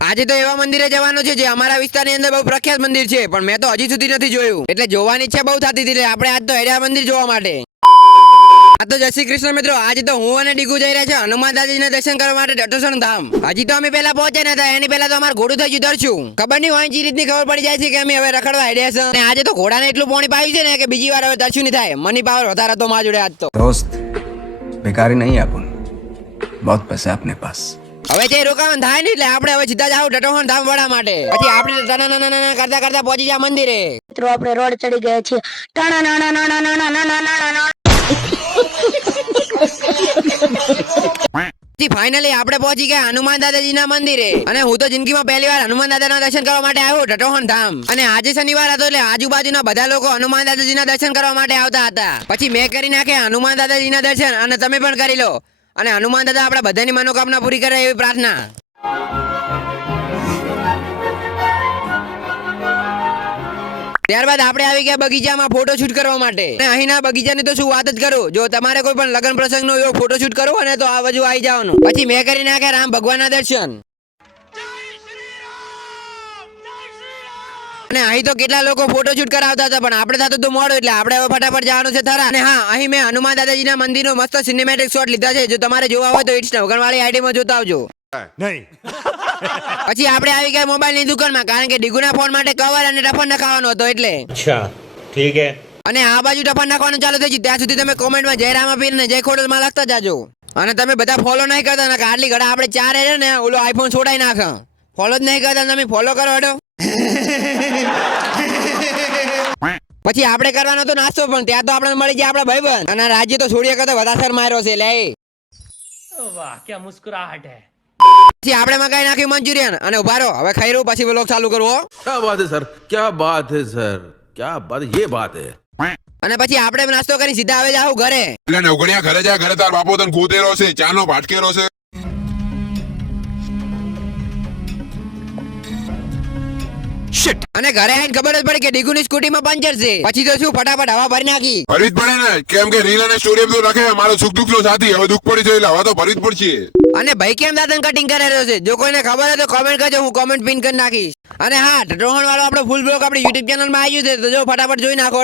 આજે તો એવા મંદિરે જવાનું છે જે અમારા વિસ્તારની અંદર બહુ પ્રખ્યાત મંદિર છે, પણ મેં તો હજી સુધી નથી જોયું, એટલે જોવાની ઈચ્છા બહુ થતી હતી. આપણે આજ તો હેડ્યા મંદિર જોવા માટે. આ તો જય શ્રી કૃષ્ણ મિત્રો. આજે તો હું અને ડીગુ જઈ રહ્યા છે હનુમાન દાદાજીના દર્શન કરવા માટે ટટોસણ ધામ. હજી તો અમે પહેલા પહોંચ્યા નતા, એની પહેલા તો અમારું ઘોડું થઈ ગયું દર્શું. ખબર નહીં હોય જે રીતની ખબર પડી જાય છે કે અમે હવે રખડવા હેડ્યા છે. અને આજે તો ઘોડાને એટલું પાણી પાયું છે ને કે બીજી વાર હવે દર્શું નહીં થાય. મની પાવર વધારે તો માં જોડે આજ તો. दोस्त बेकारी नहीं है अपन, बहुत पैसा है अपने पास. હવે જે રોકાવાનું થાય ને એટલે આપણે હવે સીધા જાવ ટટોસણ ધામ વડા માટે. પછી આપણે ટનાના કરતા કરતા પહોંચી જાય મંદિરે. મિત્રો આપણે રોડ ચડી ગયા છીએ. ફાઇનલી આપણે પહોંચી ગયા હનુમાન દાદાજીના મંદિરે. અને હું તો જિંદગીમાં પહેલી વાર હનુમાન દાદાના દર્શન કરવા માટે આવ્યો ટટોસણ ધામ. અને આજે શનિવાર હતો એટલે આજુબાજુના બધા લોકો હનુમાન દાદાજીના દર્શન કરવા માટે આવતા હતા. પછી મેં કરી નાખ્યા હનુમાન દાદાજીના દર્શન, અને તમે પણ કરી લો. અને હનુમાન દાદા આપણા બધાની મનોકામના પૂરી કરે એવી પ્રાર્થના. ત્યારબાદ આપણે આવી ગયા બગીચામાં ફોટો શૂટ કરવા માટે. અને અહીંના બગીચાની તો શું વાત જ કરું. જો તમારે કોઈ પણ લગ્ન પ્રસંગનો એવો ફોટો શૂટ કરવો હોય ને તો આ બાજુ આવી જવાનું. પછી મેં કરી નાખ્યા રામ ભગવાનના દર્શન. અને અહીં તો કેટલા લોકો ફોટો શૂટ કરાવતા હતા, પણ આપણે થતું તો મોડું, એટલે આપણે હવે ફટાફટ જવાનું છે થરા. અને હા, અહીં મેં હનુમાન દાદાજીના મંદિરનો મસ્ત સિનેમેટિક શોટ લીધા છે. જો તમારે જોવા હોય તો ઇટ્સ નવગણવાળી આઈડીમાં જોતા આવજો. નહીં. પછી આપણે આવી ગયા મોબાઈલની દુકાનમાં, કારણ કે ડીગુના ફોન માટે કવર અને ટફન નખાવાનો હતો એટલે. અચ્છા ઠીક હે. અને આ બાજુ ટફન નાખવાનું ચાલુ થઈ ગયું. ત્યાં સુધી તમે કોમેન્ટમાં જય રામાપીર ને જય ખોડલમાં લખતા જાજો. અને તમે બધા ફોલો નહીં કરતા ને, આટલી ઘડા આપણે ચાર હે ને ઓલો આઈફોન છોડાઈ નાખ. ફોલો જ નહીં કરતા, તમે ફોલો કરો હડો. પછી આપણે કરવાનો તો નાસ્તો, પણ ત્યાં તો આપણે મળી ગયા આપણા ભાઈબંધ. અને રાજ્ય તો છોડીએ કરતો વધારે માર્યો છે લે. વાહ ક્યા મુસ્કુરાહટ હે. પછી આપણે મગાઈ નાખ્યું મંચુરિયન અને ઉભા રહો, હવે ખાઈ રહ્યું પછી વ્લોગ ચાલુ કરવો. क्या बात है सर, क्या बात है सર, क्या बात, ये बात है. અને પછી આપણે નાસ્તો કરી સીધા આવે જાવ ઘરે. એટલે નવગણિયા ઘરે જાય, ઘરે તાર બાપો તને ગોતેલો છે, ચાનો ભાટકેરો છે. અને ઘરે આવીને ખબર જ પડી કે ડીગુની સ્કૂટીમાં પંચર છે. પછી તો શું ફટાફટ હવા ભરી નાખી. ભરવી જ પડે ને, કેમ કે રીલ અને સ્ટોરી બધું રાખે. મારો સુખ દુઃખ નો સાથી, હવે દુઃખ પડી જાય એટલે હવે તો ભરવી જ પડશે. અને ભાઈ કેમ દાદન કટિંગ કરેલો છે, જો કોઈને ખબર હોય તો કોમેન્ટ કરજો, હું કોમેન્ટ પિન કરી નાખીશ. અને હા, ટટોસણ વાળો આપણો ફૂલ બ્લોગ આપણી યુટ્યુબ ચેનલમાં આવ્યું છે, તો જો ફટાફટ જોઈ નાખો.